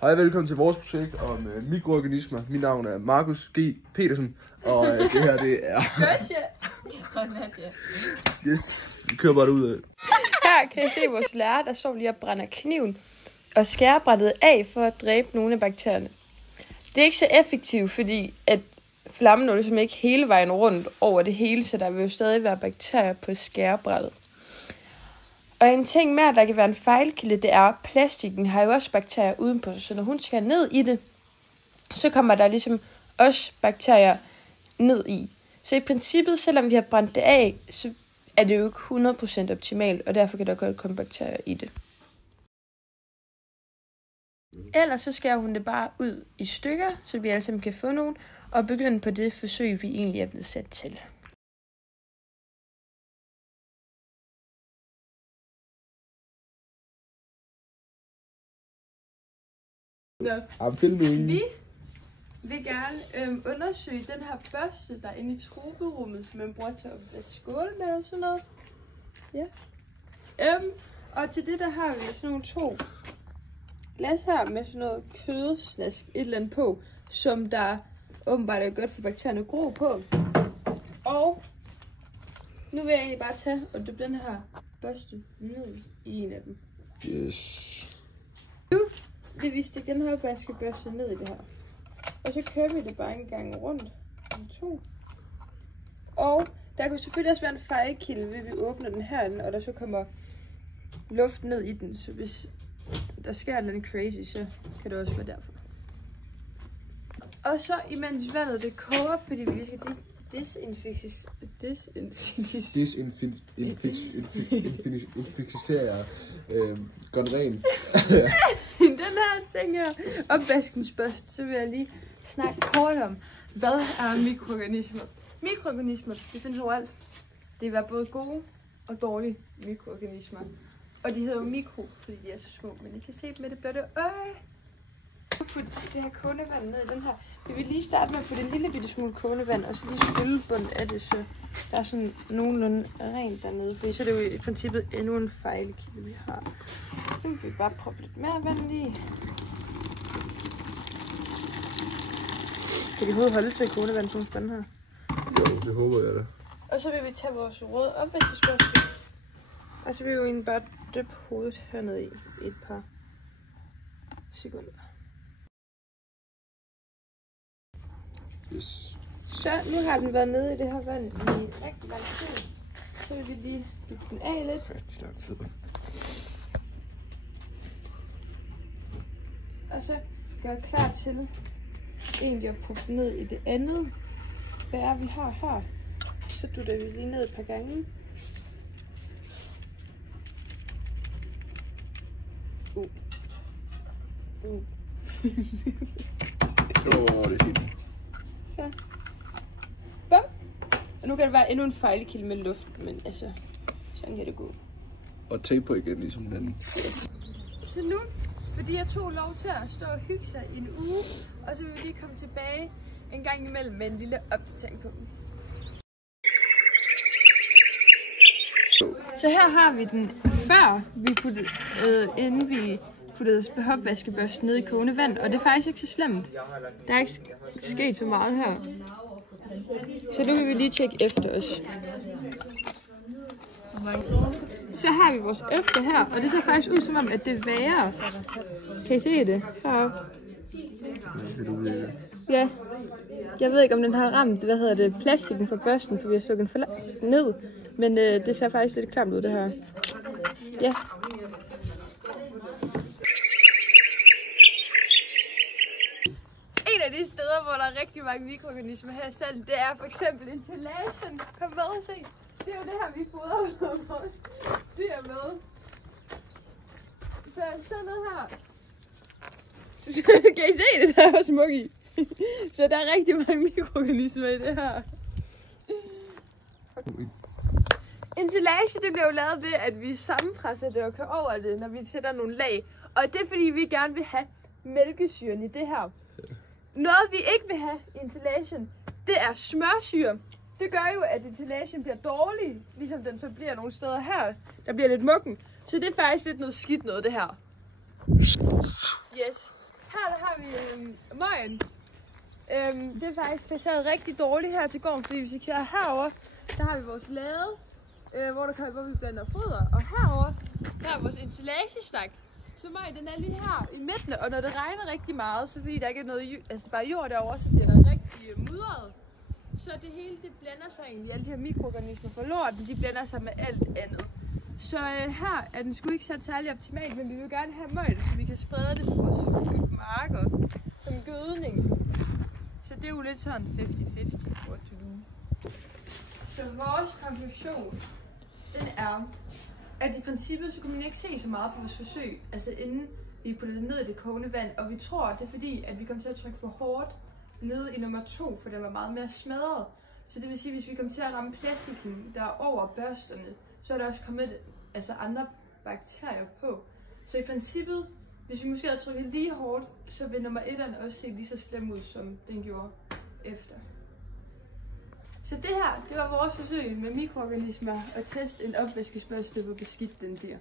Hej, velkommen til vores projekt om mikroorganismer. Mit navn er Markus G. Petersen, og det her det er... Yes, vi kører bare ud af. Her kan I se vores lærer, der står lige og brænder kniven og skærer brættet af for at dræbe nogle af bakterierne. Det er ikke så effektivt, fordi at flammen når ligesom ikke hele vejen rundt over det hele, så der vil jo stadig være bakterier på skærebrættet. Og en ting med, at der kan være en fejlkilde, det er, at plastikken har jo også bakterier udenpå, så når hun skærer ned i det, så kommer der ligesom også bakterier ned i. Så i princippet, selvom vi har brændt det af, så er det jo ikke 100% optimalt, og derfor kan der godt komme bakterier i det. Ellers så skærer hun det bare ud i stykker, så vi alle sammen kan få nogen, og begynde på det forsøg, vi egentlig er blevet sat til. Vi vil gerne undersøge den her børste, der er inde i troberummet, som man bruger til at opvaske skål med og sådan noget. Ja. Og til det der har vi sådan nogle 2 glas her med sådan noget kødsnask, et eller andet på, som der åbenbart er godt for bakterierne at gro på. Og nu vil jeg egentlig bare tage og dyppe den her børste ned i en af dem. Yes. Nu vil vi stikke den her opvaskebørste ned i det her. Og så kører vi det bare en gang rundt. 2. Og der kan selvfølgelig også være en fejlkilde, hvis vi åbner den herinde, og der så kommer luft ned i den. Så hvis der sker noget crazy, så kan det også være derfor. Og så imens vandet det koger, fordi vi lige skal desinficere gonorrheen. Den her ting her, opvaskensbørste, så vil jeg lige snakke kort om, hvad er mikroorganismer. Mikroorganismer, det findes overalt. Det er både gode og dårlige mikroorganismer. Og de hedder jo mikro, fordi de er så små, men I kan se dem med det blotte øje. Putte det her kogende vand ned i den her. Vi vil lige starte med at putte en lille bitte smule kogende vand, og så lige skylle bunden af det, så der er sådan nogenlunde rent dernede. Fordi så er det jo i princippet endnu en fejlkilde, vi har. Nu vil vi bare proppe lidt mere vand lige. Kan de overhovedet holde til kogende vand, sådan spændende her? Jo, det håber jeg da. Og så vil vi tage vores røde opvaskebørste. Og så vil vi jo egentlig bare dyppe hovedet hernede i et par sekunder. Yes. Så nu har den været nede i det her vand i rigtig lang tid. Så vil vi lige dyppe den af lidt. Rigtig lang tid. Og så gør jeg klar til egentlig at putte den ned i det andet bær, vi har her. Så dutter vi lige ned et par gange. Det er fint. Så. Bum. Og nu kan det være endnu en fejlkilde med luft, men altså, sådan kan det gå. Og tape på igen, ligesom den anden. Så nu, fordi jeg tog lov til at stå og hygge sig i en uge, og så vil vi lige komme tilbage en gang imellem med en lille opdatering på dem. Så her har vi den før vi puttede, inden vi puttede opvaskebørsten ned i kogende vand, og det er faktisk ikke så slemt. Der er ikke sket så meget her. Så nu vil vi lige tjekke efter os. Så har vi vores efter her, og det ser faktisk ud som om, at det værer. Kan I se det? Heroppe. Ja. Jeg ved ikke, om den har ramt, plastikken fra børsten, for vi har slukket den ned. Men det ser faktisk lidt klamt ud, det her. Ja. En af de steder, hvor der er rigtig mange mikroorganismer her selv, det er for eksempel ensilagen. Kom med og se. Det er jo det her, vi fodrer vores dyr med. Så sådan noget her. Kan I se det? Der er smuk i. Så der er rigtig mange mikroorganismer i det her. Ensilage, det bliver jo lavet ved, at vi sammenpresser det og kører over det, når vi sætter nogle lag. Og det er fordi, vi gerne vil have mælkesyren i det her. Noget vi ikke vil have i ensilagen, det er smørsyre. Det gør jo, at ensilagen bliver dårlig, ligesom den så bliver nogle steder her. Der bliver lidt muggen. Så det er faktisk lidt noget skidt noget, det her. Yes. vejen. Det er faktisk placeret rigtig dårligt her til gården, fordi hvis vi ser herover, der har vi vores lade, hvor vi blander foder, og herover der er vores ensilagestak. Så Maj, den er lige her i midten, og når det regner rigtig meget, så fordi der ikke er noget, altså bare jord derovre, så bliver der rigtig mudret. Så det hele, det blander sig egentlig, alle de her mikroorganismer fra lorten, de blander sig med alt andet. Så her er den sgu ikke sat særlig optimalt, men vi vil gerne have møjt, så vi kan sprede det på vores marker som gødning. Så det er jo lidt sådan 50-50 what to do. Så vores konklusion, den er, at i princippet så kunne man ikke se så meget på vores forsøg, altså inden vi puttede det ned i det kogende vand, og vi tror, det er fordi, at vi kom til at trykke for hårdt nede i nummer 2, for den var meget mere smadret. Så det vil sige, at hvis vi kom til at ramme plastikken, der er over børsterne, så er der også kommet andre bakterier på. Så i princippet, hvis vi måske havde trykket lige hårdt, så vil nummer 1'eren også se lige så slem ud, som den gjorde efter. Så det her, det var vores forsøg med mikroorganismer at teste en opvaskebørste, hvor beskidt den bliver.